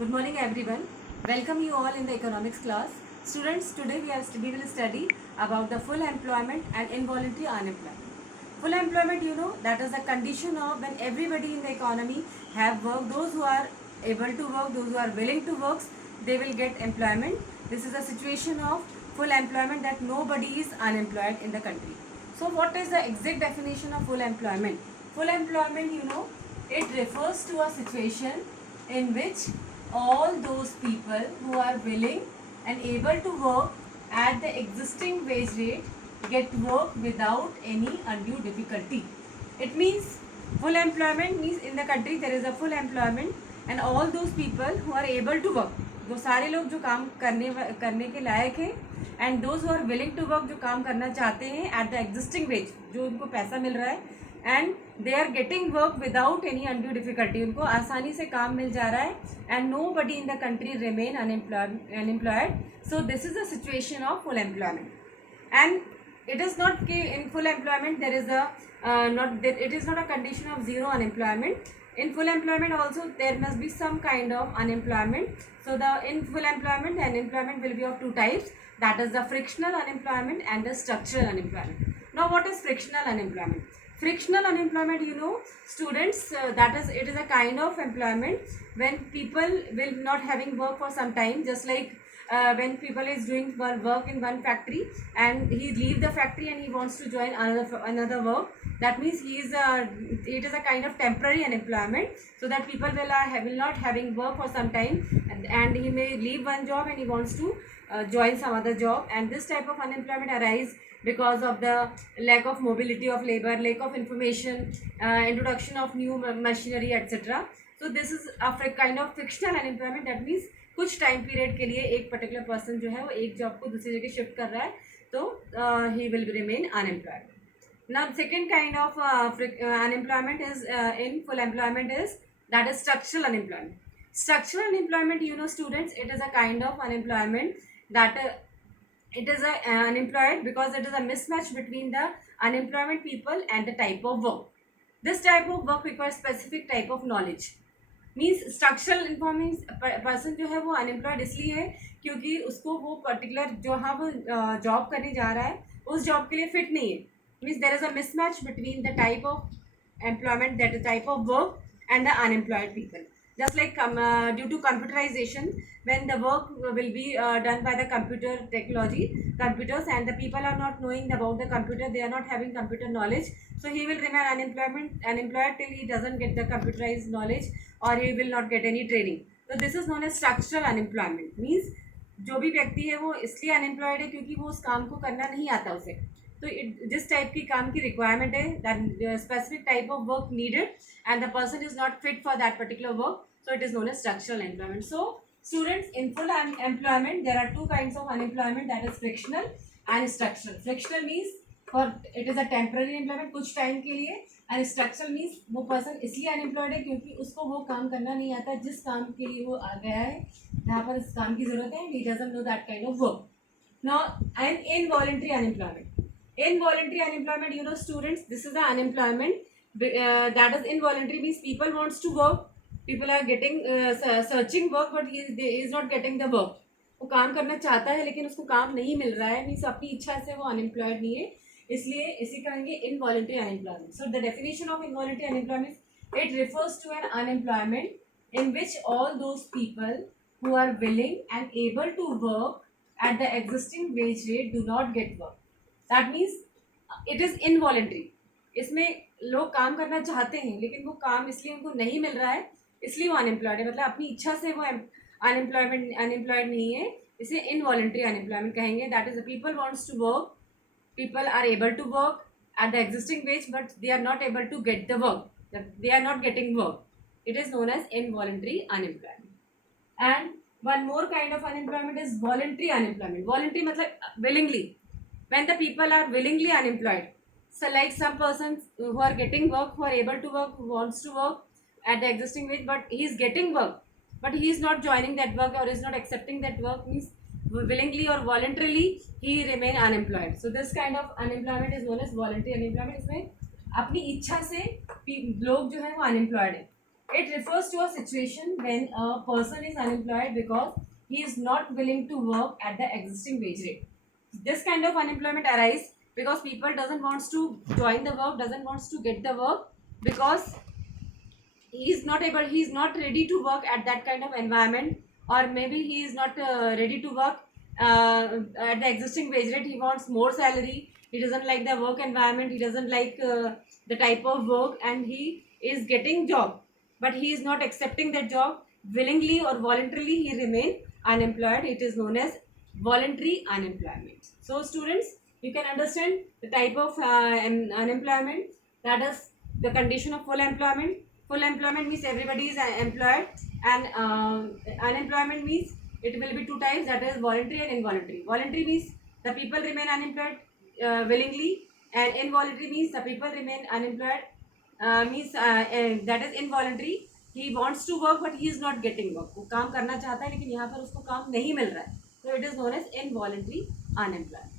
Good morning everyone. Welcome you all in the economics class. Students, today we will study about the full employment and involuntary unemployment. Full employment, that is the condition of when everybody in the economy have work. Those who are able to work, those who are willing to work, they will get employment. This is a situation of full employment, that nobody is unemployed in the country. So what is the exact definition of full employment? Full employment, it refers to a situation in which all those people who are willing and able to work at the existing wage rate get work without any undue difficulty. It means full employment means in the country there is a full employment and all those people who are able to work, वो सारे लोग जो काम करने के लायक हैं, and those who are willing to work, जो काम करना चाहते हैं एट द एग्जिस्टिंग वेज, जो उनको पैसा मिल रहा है, and they are getting work without any undue difficulty, उनको आसानी से काम मिल जा रहा है, and nobody in the country remain unemployed. So this is the situation of full employment. And it is not in full employment there is it is not a condition of zero unemployment. In full employment also there must be some kind of unemployment. So in full employment, unemployment will be of two types, that is the frictional unemployment and the structural unemployment. Now what is frictional unemployment? Frictional unemployment, students, that is, it is a kind of employment when people will not having work for some time, just like when people is doing work in one factory and he leave the factory and he wants to join another work. That means it is a kind of temporary unemployment, so that people will not having work for some time, and he may leave one job and he wants to join some other job. And this type of unemployment arise because of the lack of mobility of labor, lack of information, introduction of new machinery, etc. So this is a kind of frictional unemployment. That means कुछ time period के लिए एक particular person जो है वो एक job को दूसरी जगह शिफ्ट कर रहा है, तो he will remain unemployed. Now second kind of unemployment is in full employment is that is structural unemployment. Structural unemployment, students, it is a kind of unemployment that it is unemployed because it is a mismatch between the unemployment people and the type of work. This type of work requires specific type of knowledge. Means structural informing person जो है वो unemployed इसलिए है क्योंकि उसको वो particular जो हाँ वो जॉब करने जा रहा है उस जॉब के लिए फिट नहीं है. Means there is a mismatch between the type of employment, that is type of work, and the unemployed people. Just like due to computerization, when the work will be done by the computer technology, computers, and the people are not knowing about the computer, they are not having computer knowledge, so he will remain unemployed till he doesn't get the computerized knowledge or he will not get any training. So this is known as structural unemployment. Means जो भी व्यक्ति है वो इसलिए unemployed है क्योंकि वो उस काम को करना नहीं आता उसे. तो जिस टाइप की काम की रिक्वायरमेंट है, that specific type of work needed and the person is not fit for that particular work, so it is known as structural employment. So students, in full employment there are two kinds of unemployment, that is frictional and structural. Frictional means for it is a temporary employment, कुछ time के लिए, and structural means वो person इसलिए unemployed है क्योंकि उसको वो काम करना नहीं आता जिस काम के लिए वो आ गया है, जहाँ पर इस काम की जरूरत है, he doesn't know that kind of work. Now and involuntary unemployment. Involuntary unemployment, students, this is the unemployment that is involuntary, means people wants to work, people are getting searching work but he is not getting the work. वो काम करना चाहता है लेकिन उसको काम नहीं मिल रहा है, मीन्स अपनी इच्छा से वो अनएम्प्लॉयड नहीं है, इसलिए इसी कहेंगे involuntary unemployment. So the definition of involuntary unemployment, it refers to an unemployment in which all those people who are willing and able to work at the existing wage rate do not get work. That means it is involuntary. इसमें लोग काम करना चाहते हैं लेकिन वो काम इसलिए उनको नहीं मिल रहा है, इसलिए वो अनएम्प्लॉयड है, मतलब अपनी इच्छा से वो अनएम्प्लॉयड नहीं है, इसे इनवॉलंटरी अनएम्प्लॉयमेंट कहेंगे. That is the people wants to work, people are able to work at the existing wage but they are not able to get the work, they are not getting work. It is known as involuntary unemployment. And one more kind of unemployment is voluntary unemployment. Voluntary matlab willingly, when the people are willingly unemployed. So like some persons who are getting work, who are able to work, who wants to work at the existing wage but he is getting work but he is not joining that work or is not accepting that work, means willingly or voluntarily he remain unemployed. So this kind of unemployment is known as voluntary unemployment. इसमें अपनी इच्छा से लोग जो है वो unemployed है, It refers to a situation when a person is unemployed because he is not willing to work at the existing wage rate. This kind of unemployment arises because people doesn't wants to join the work, doesn't wants to get the work, because he is not ready to work at that kind of environment, or maybe he is not ready to work at the existing wage rate. He wants more salary, he doesn't like the work environment, he doesn't like the type of work, and he is getting job, but he is not accepting that job. Willingly or voluntarily he remain unemployed. It is known as voluntary unemployment. So students, you can understand the type of unemployment, that is the condition of full employment. Full employment means everybody is employed, and unemployment means it will be two types, that is voluntary and involuntary. Voluntary means the people remain unemployed willingly, and involuntary means the people remain unemployed means that is involuntary. He wants to work but he is not getting work. वो काम करना चाहता है लेकिन यहाँ पर उसको काम नहीं मिल रहा है, so it is known as involuntary unemployment.